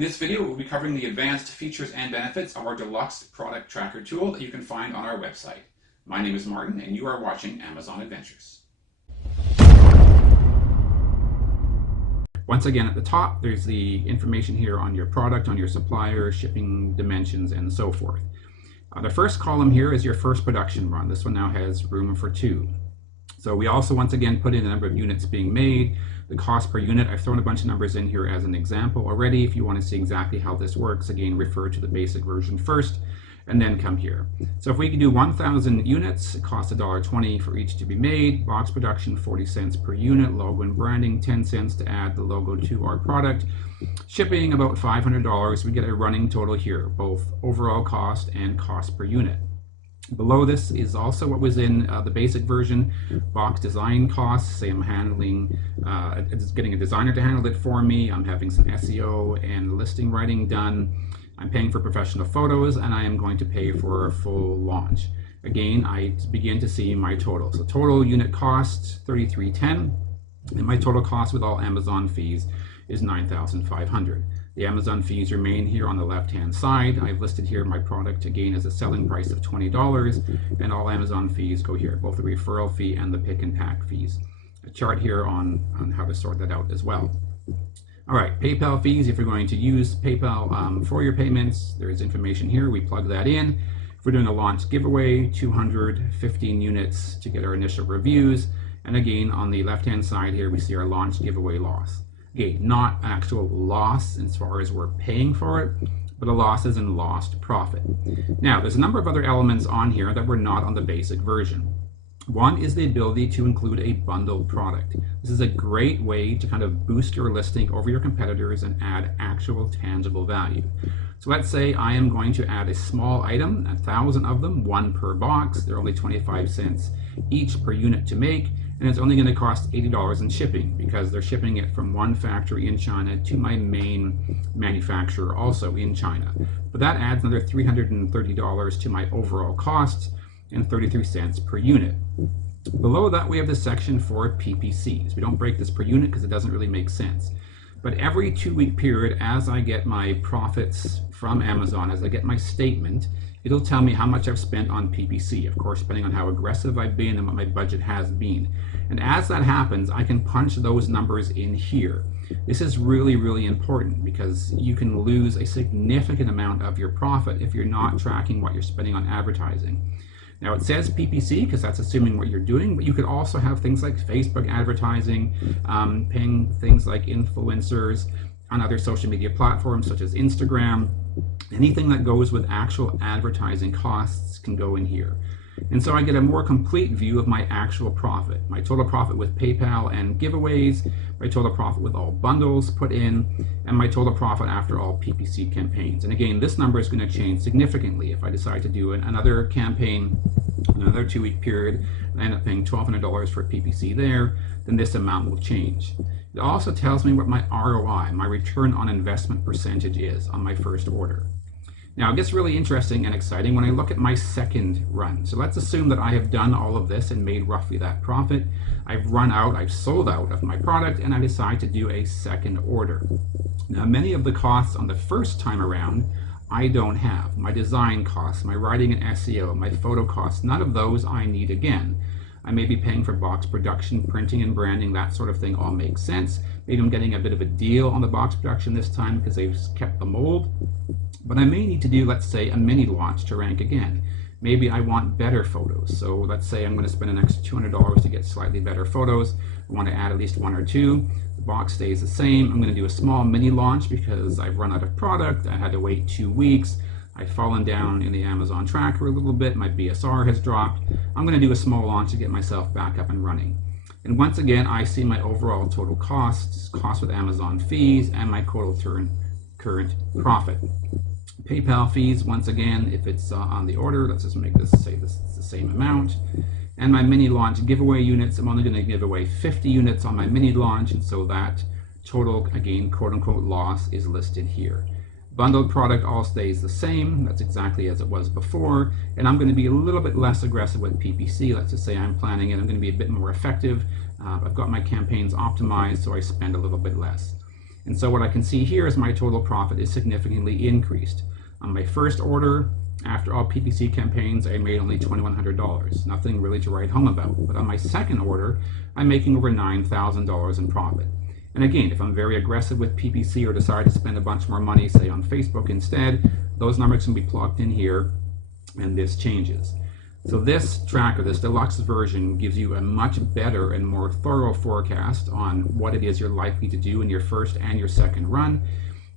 In this video, we'll be covering the advanced features and benefits of our Deluxe product tracker tool that you can find on our website. My name is Martin, and you are watching Amazon Adventures. Once again, at the top, there's the information here on your product, on your supplier, shipping dimensions, and so forth. The first column here is your first production run. This one now has room for 2. So we also once again put in the number of units being made, the cost per unit. I've thrown a bunch of numbers in here as an example already. If you want to see exactly how this works, again, refer to the basic version first and then come here. So if we can do 1,000 units, it costs $1.20 for each to be made. Box production, 40 cents per unit. Logo and branding, 10 cents to add the logo to our product. Shipping, about $500. We get a running total here, both overall cost and cost per unit. Below this is also what was in the basic version. Box design costs, say I'm handling, getting a designer to handle it for me. I'm having some SEO and listing writing done. I'm paying for professional photos, and I am going to pay for a full launch. Again, I begin to see my total. So total unit cost, $33.10, and my total cost with all Amazon fees is $9,500. The Amazon fees remain here on the left-hand side. I've listed here my product again as a selling price of $20, and all Amazon fees go here, both the referral fee and the pick and pack fees. A chart here on how to sort that out as well. All right, PayPal fees, if you're going to use PayPal for your payments, there is information here. We plug that in. If we're doing a launch giveaway, 215 units to get our initial reviews. And again, on the left-hand side here, we see our launch giveaway loss. Okay, not actual loss as far as we're paying for it, but a loss is in lost profit. Now, there's a number of other elements on here that were not on the basic version. One is the ability to include a bundled product. This is a great way to kind of boost your listing over your competitors and add actual tangible value. So let's say I am going to add a small item, 1,000 of them, 1 per box. They're only 25 cents each per unit to make, and it's only going to cost $80 in shipping because they're shipping it from one factory in China to my main manufacturer also in China. But that adds another $330 to my overall costs and 33 cents per unit. Below that, we have the section for PPCs. We don't break this per unit because it doesn't really make sense. But every 2-week period, as I get my profits from Amazon, as I get my statement, it'll tell me how much I've spent on PPC, of course, depending on how aggressive I've been and what my budget has been. And as that happens, I can punch those numbers in here. This is really, really important because you can lose a significant amount of your profit if you're not tracking what you're spending on advertising. Now it says PPC because that's assuming what you're doing, but you could also have things like Facebook advertising, paying things like influencers on other social media platforms such as Instagram. Anything that goes with actual advertising costs can go in here. And so I get a more complete view of my actual profit. My total profit with PayPal and giveaways, my total profit with all bundles put in, and my total profit after all PPC campaigns. And again, this number is going to change significantly if I decide to do another campaign, another 2-week period, and I end up paying $1,200 for PPC there, then this amount will change. It also tells me what my ROI, my return on investment percentage is on my first order. Now it gets really interesting and exciting when I look at my second run. So let's assume that I have done all of this and made roughly that profit. I've run out, I've sold out of my product, and I decide to do a second order. Now many of the costs on the first time around I don't have. My design costs, my writing and SEO, my photo costs, none of those I need again. I may be paying for box production, printing and branding, that sort of thing all makes sense. Maybe I'm getting a bit of a deal on the box production this time because they've kept the mold. But I may need to do, let's say, a mini launch to rank again. Maybe I want better photos. So let's say I'm going to spend an extra $200 to get slightly better photos. I want to add at least 1 or 2. The box stays the same. I'm going to do a small mini launch because I've run out of product. I had to wait 2 weeks. I've fallen down in the Amazon tracker a little bit. My BSR has dropped. I'm going to do a small launch to get myself back up and running. And once again, I see my overall total costs, cost with Amazon fees, and my total current profit. PayPal fees, once again, if it's on the order, let's just make this say this is the same amount. And my mini launch giveaway units, I'm only going to give away 50 units on my mini launch, and so that total, again, quote unquote loss is listed here. Bundled product all stays the same. That's exactly as it was before. And I'm going to be a little bit less aggressive with PPC. Let's just say I'm planning it. I'm going to be a bit more effective. I've got my campaigns optimized, so I spend a little bit less. And so what I can see here is my total profit is significantly increased. On my first order, after all PPC campaigns, I made only $2,100. Nothing really to write home about. But on my second order, I'm making over $9,000 in profit. And again, if I'm very aggressive with PPC or decide to spend a bunch more money, say on Facebook instead, those numbers can be plugged in here and this changes. So this tracker, this deluxe version, gives you a much better and more thorough forecast on what it is you're likely to do in your first and your second run.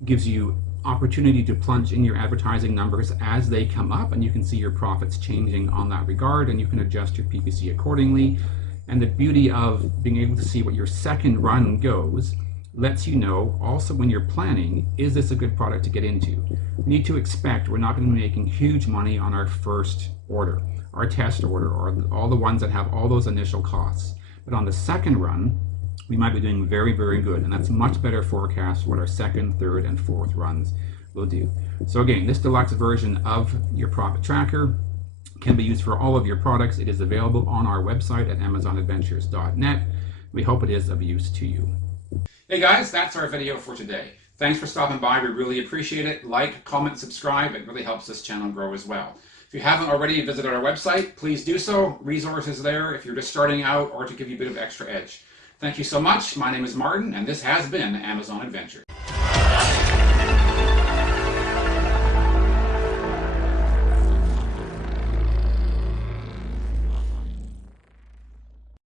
Gives you opportunity to plunge in your advertising numbers as they come up, and you can see your profits changing on that regard, and you can adjust your PPC accordingly. And the beauty of being able to see what your second run goes lets you know also when you're planning, is this a good product to get into? You need to expect we're not going to be making huge money on our first order, our test order, or all the ones that have all those initial costs. But on the second run, we might be doing very, very good, and that's much better forecast for what our second, third, and fourth runs will do. So again, this deluxe version of your profit tracker can be used for all of your products. It is available on our website at amazonadventures.net. We hope it is of use to you. Hey guys, that's our video for today. Thanks for stopping by. We really appreciate it. Like, comment, subscribe. It really helps this channel grow as well. If you haven't already visited our website, please do so. Resources there if you're just starting out or to give you a bit of extra edge. Thank you so much. My name is Martin, and this has been Amazon Adventure.